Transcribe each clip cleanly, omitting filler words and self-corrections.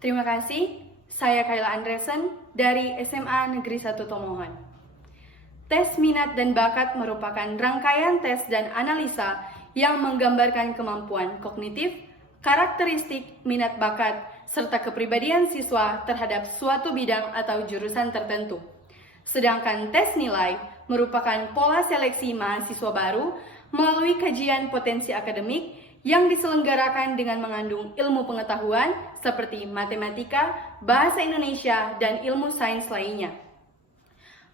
Terima kasih, saya Kayla Andresen dari SMA Negeri 1 Tomohon. Tes minat dan bakat merupakan rangkaian tes dan analisa yang menggambarkan kemampuan kognitif, karakteristik, minat bakat, serta kepribadian siswa terhadap suatu bidang atau jurusan tertentu. Sedangkan tes nilai merupakan pola seleksi mahasiswa baru melalui kajian potensi akademik yang diselenggarakan dengan mengandung ilmu pengetahuan seperti matematika, bahasa Indonesia, dan ilmu sains lainnya.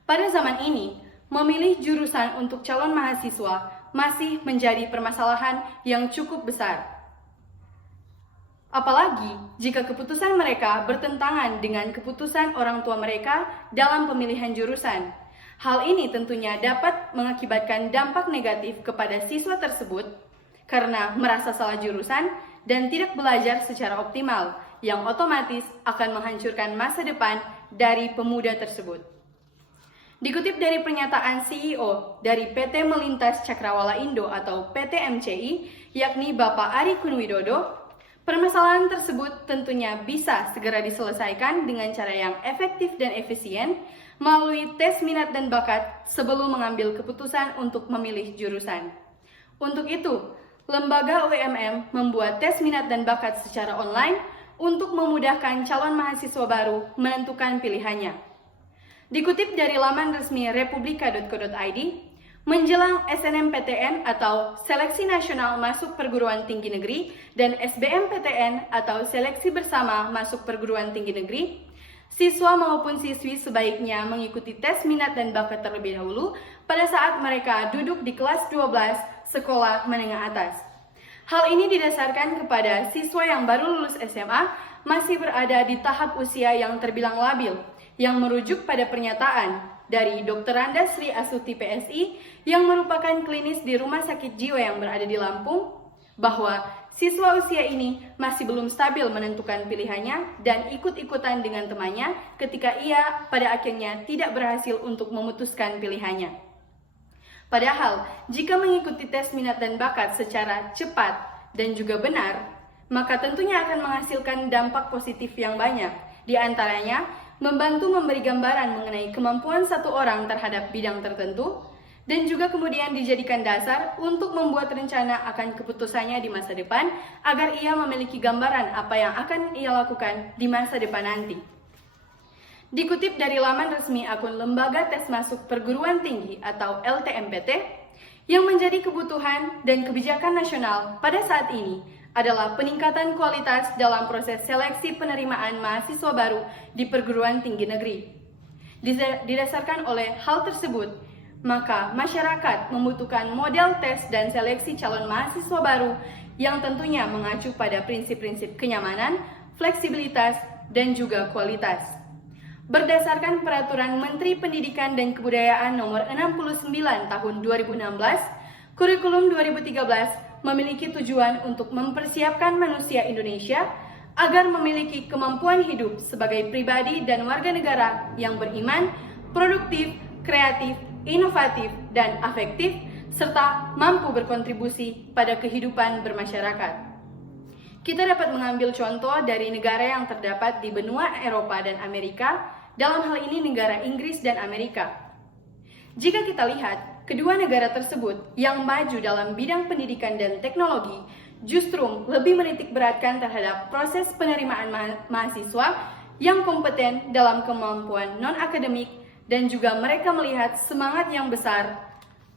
Pada zaman ini, memilih jurusan untuk calon mahasiswa masih menjadi permasalahan yang cukup besar. Apalagi jika keputusan mereka bertentangan dengan keputusan orang tua mereka dalam pemilihan jurusan. Hal ini tentunya dapat mengakibatkan dampak negatif kepada siswa tersebut karena merasa salah jurusan dan tidak belajar secara optimal, yang otomatis akan menghancurkan masa depan dari pemuda tersebut. Dikutip dari pernyataan CEO dari PT Melintas Cakrawala Indo atau PT MCI, yakni Bapak Ari Kunwidodo, permasalahan tersebut tentunya bisa segera diselesaikan dengan cara yang efektif dan efisien melalui tes minat dan bakat sebelum mengambil keputusan untuk memilih jurusan. Untuk itu, Lembaga UMM membuat tes minat dan bakat secara online untuk memudahkan calon mahasiswa baru menentukan pilihannya. Dikutip dari laman resmi republika.co.id, menjelang SNMPTN atau Seleksi Nasional Masuk Perguruan Tinggi Negeri dan SBMPTN atau Seleksi Bersama Masuk Perguruan Tinggi Negeri, siswa maupun siswi sebaiknya mengikuti tes minat dan bakat terlebih dahulu pada saat mereka duduk di kelas 12 sekolah menengah atas. Hal ini didasarkan kepada siswa yang baru lulus SMA masih berada di tahap usia yang terbilang labil, yang merujuk pada pernyataan dari Dr. Randa Sri Asuti PSI yang merupakan klinis di Rumah Sakit Jiwa yang berada di Lampung, bahwa siswa usia ini masih belum stabil menentukan pilihannya dan ikut-ikutan dengan temannya ketika ia pada akhirnya tidak berhasil untuk memutuskan pilihannya. Padahal, jika mengikuti tes minat dan bakat secara cepat dan juga benar, maka tentunya akan menghasilkan dampak positif yang banyak. Di antaranya, membantu memberi gambaran mengenai kemampuan satu orang terhadap bidang tertentu, dan juga kemudian dijadikan dasar untuk membuat rencana akan keputusannya di masa depan agar ia memiliki gambaran apa yang akan ia lakukan di masa depan nanti. Dikutip dari laman resmi akun Lembaga Tes Masuk Perguruan Tinggi atau LTMPT, yang menjadi kebutuhan dan kebijakan nasional pada saat ini adalah peningkatan kualitas dalam proses seleksi penerimaan mahasiswa baru di perguruan tinggi negeri. Didasarkan oleh hal tersebut, maka masyarakat membutuhkan model tes dan seleksi calon mahasiswa baru yang tentunya mengacu pada prinsip-prinsip kenyamanan, fleksibilitas, dan juga kualitas. Berdasarkan Peraturan Menteri Pendidikan dan Kebudayaan Nomor 69 Tahun 2016, Kurikulum 2013 memiliki tujuan untuk mempersiapkan manusia Indonesia agar memiliki kemampuan hidup sebagai pribadi dan warga negara yang beriman, produktif, kreatif, inovatif, dan afektif, serta mampu berkontribusi pada kehidupan bermasyarakat. Kita dapat mengambil contoh dari negara yang terdapat di benua Eropa dan Amerika, dalam hal ini negara Inggris dan Amerika. Jika kita lihat, kedua negara tersebut yang maju dalam bidang pendidikan dan teknologi justru lebih menitik beratkan terhadap proses penerimaan mahasiswa yang kompeten dalam kemampuan non-akademik, dan juga mereka melihat semangat yang besar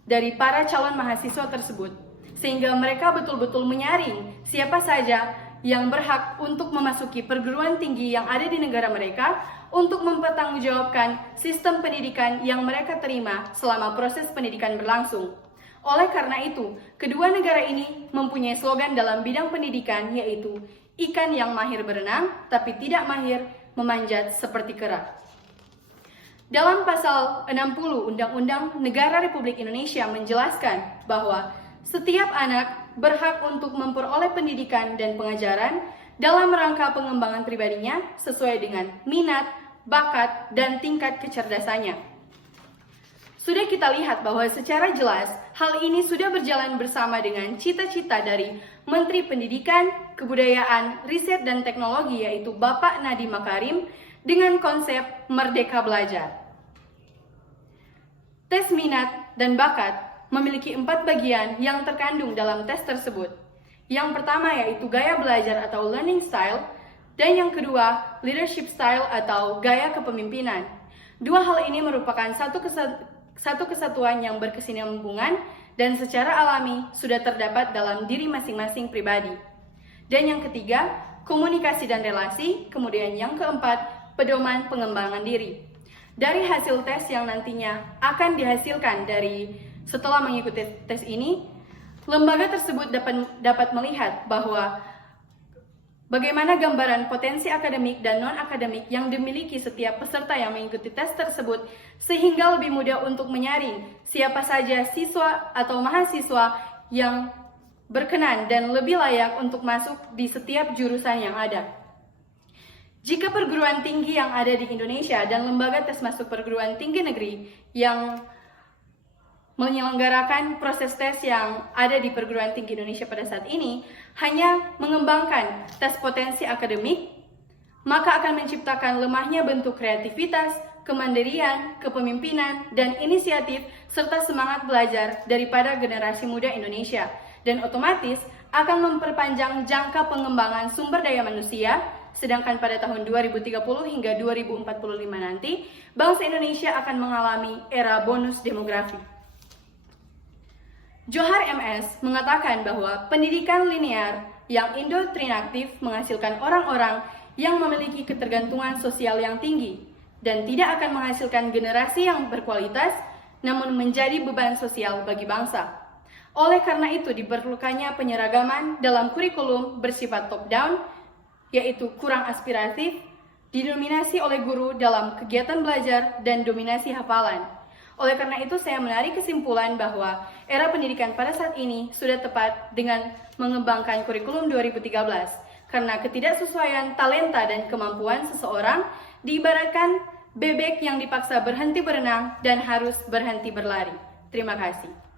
dari para calon mahasiswa tersebut, sehingga mereka betul-betul menyaring siapa saja yang berhak untuk memasuki perguruan tinggi yang ada di negara mereka untuk mempertanggungjawabkan sistem pendidikan yang mereka terima selama proses pendidikan berlangsung. Oleh karena itu, kedua negara ini mempunyai slogan dalam bidang pendidikan, yaitu ikan yang mahir berenang tapi tidak mahir memanjat seperti kera. Dalam pasal 60 Undang-Undang Negara Republik Indonesia menjelaskan bahwa setiap anak berhak untuk memperoleh pendidikan dan pengajaran dalam rangka pengembangan pribadinya sesuai dengan minat, bakat, dan tingkat kecerdasannya. Sudah kita lihat bahwa secara jelas hal ini sudah berjalan bersama dengan cita-cita dari Menteri Pendidikan, Kebudayaan, Riset dan Teknologi yaitu Bapak Nadiem Makarim dengan konsep Merdeka Belajar. Tes minat dan bakat memiliki 4 bagian yang terkandung dalam tes tersebut. Yang pertama yaitu gaya belajar atau learning style, dan yang kedua leadership style atau gaya kepemimpinan. Dua hal ini merupakan satu kesatuan yang berkesinambungan dan secara alami sudah terdapat dalam diri masing-masing pribadi. Dan yang ketiga, komunikasi dan relasi, kemudian yang keempat, pedoman pengembangan diri. Dari hasil tes yang nantinya akan dihasilkan dari setelah mengikuti tes ini, lembaga tersebut dapat melihat bahwa bagaimana gambaran potensi akademik dan non-akademik yang dimiliki setiap peserta yang mengikuti tes tersebut, sehingga lebih mudah untuk menyaring siapa saja siswa atau mahasiswa yang berkenan dan lebih layak untuk masuk di setiap jurusan yang ada. Jika perguruan tinggi yang ada di Indonesia dan lembaga tes masuk perguruan tinggi negeri yang menyelenggarakan proses tes yang ada di perguruan tinggi Indonesia pada saat ini hanya mengembangkan tes potensi akademik, maka akan menciptakan lemahnya bentuk kreativitas, kemandirian, kepemimpinan, dan inisiatif serta semangat belajar daripada generasi muda Indonesia, dan otomatis akan memperpanjang jangka pengembangan sumber daya manusia. Sedangkan pada tahun 2030 hingga 2045 nanti, bangsa Indonesia akan mengalami era bonus demografi. Johar MS mengatakan bahwa pendidikan linear yang indoktrinatif menghasilkan orang-orang yang memiliki ketergantungan sosial yang tinggi dan tidak akan menghasilkan generasi yang berkualitas, namun menjadi beban sosial bagi bangsa. Oleh karena itu diperlukannya penyeragaman dalam kurikulum bersifat top-down, yaitu kurang aspiratif, didominasi oleh guru dalam kegiatan belajar dan dominasi hafalan. Oleh karena itu, saya menarik kesimpulan bahwa era pendidikan pada saat ini sudah tepat dengan mengembangkan kurikulum 2013, karena ketidaksesuaian talenta dan kemampuan seseorang diibaratkan bebek yang dipaksa berhenti berenang dan harus berhenti berlari. Terima kasih.